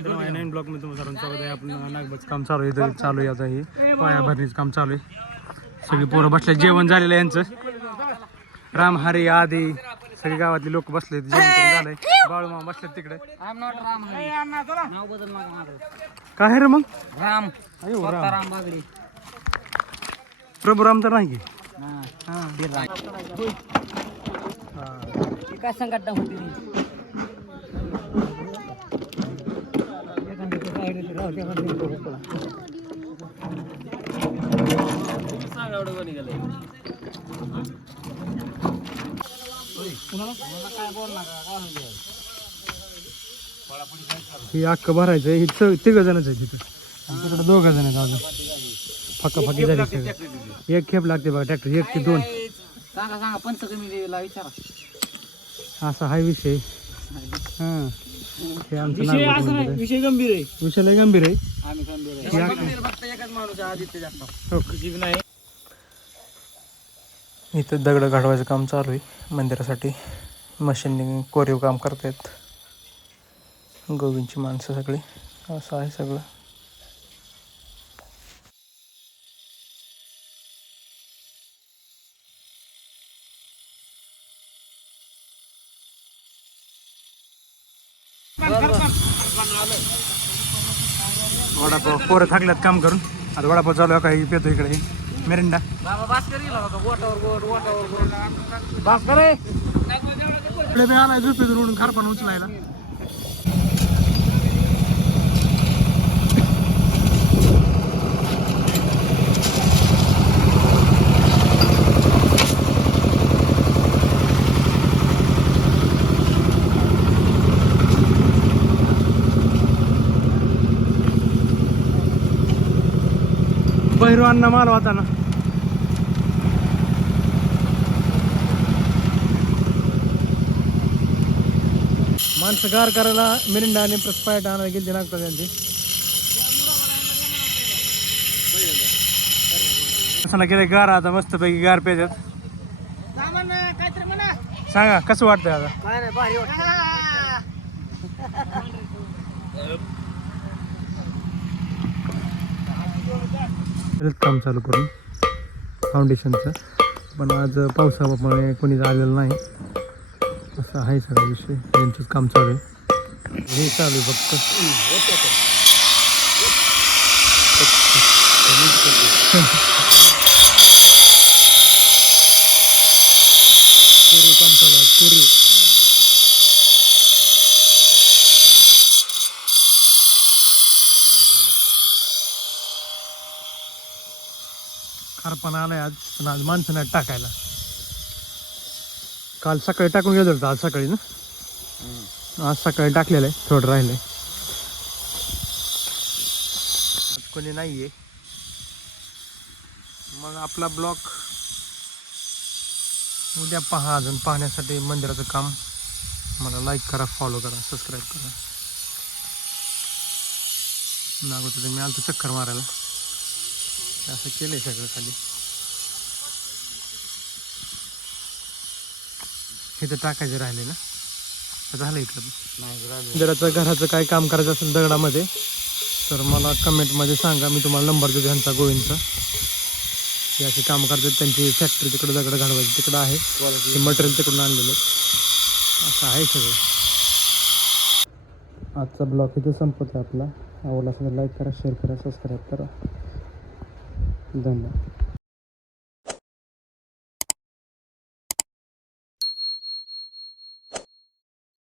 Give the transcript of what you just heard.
9 block मध्ये तुम्हाला सर्वांचं स्वागत आहे. आपण नागबाच काम चालू आहे, इथं चालू आहे आता हे पाया भरणीचं काम चालू आहे. सगळी पोरं बसले, जेवण झालेलं आहे यांचं. राम हरी आदी सगळी गावातली लोक बसले, जेवण करून झालंय. बाळूमामा बसले तिकडे. काय आहे रे मग? राम राम बागडी, प्रभू राम तर नाही की काय संकट होती ही अख्खं भरायचं. ही 3 जणच आहे तिथं, तिकडे 2 जण आहेत अजून. फक्की झाली सगळं. एक खेप लागते बघा ट्रॅक्टर, 1 ते 2. सांगा पंचकर्मीला विचारा. असा हा विषय. हां, हे आमचं विषय गंभीर आहे. विषय लय गंभीर आहे. आम्ही गंभीर आहे. फक्त एकच माणूस आहे, आदित्य जगताप. नाही इथं दगड घडवायचं काम चालू आहे मंदिरासाठी. मशीनने कोरीव काम करतायत गोविंदची माणसं सगळी. असं आहे सगळं. वडापाव पोरं थकल्यात काम करून. आता वडापाव चालू आहे. काही पेतो इकडे मिरिंडा. आलाय झोपेतून खारपण उचलायला. पहिरवांना माल वाहताना माणसं गार करायला मिरिंडा आणि स्प्राईट आणायला गेली लागतात त्यांची. मसाला केलं गार, आता मस्तपैकी गार पेतात. सांगा कसं वाटतंय आता? काम चालू करून फाउंडेशनचं, पण आज पावसामुळे कोणी आलेलं नाही. असं आहे सगळा विषय. यांचंच काम चालू आहे. हे चालू आहे फक्त. कोरीव काम चालू आहे, कोरीव. खारपण आलाय आज, पण आज माणसं नाही टाकायला. काल सकाळी टाकून गेलं होतं, आज सकाळी ना. आज सकाळी टाकलेलं आहे, थोडं राहिलंय. कोणी नाही आहे. मग आपला ब्लॉग उद्या पहा. अजून पाहण्यासाठी मंदिराचं काम मला लाईक करा, फॉलो करा, सबस्क्राईब करा. नागोत मी आलतो चक्कर मारायला. असं केलंय सगळं खाली. हे तर टाकायचे राहिले ना, झालं इकडं. जर आता घराचं काय काम करायचं असेल दगडामध्ये तर मला कमेंटमध्ये सांगा. मी तुम्हाला नंबर देतो ह्यांचा, गोविंदचा. हे असे काम करतात. त्यांची फॅक्टरी तिकडं दगड घडवायची तिकडं आहे. ते मटेरियल तिकडून आणलेलं असं आहे सगळं. आजचा ब्लॉग इथे संपत आहे आपला. आवडला असेल लाईक करा, शेअर करा, सबस्क्राईब करा. धन्यवाद.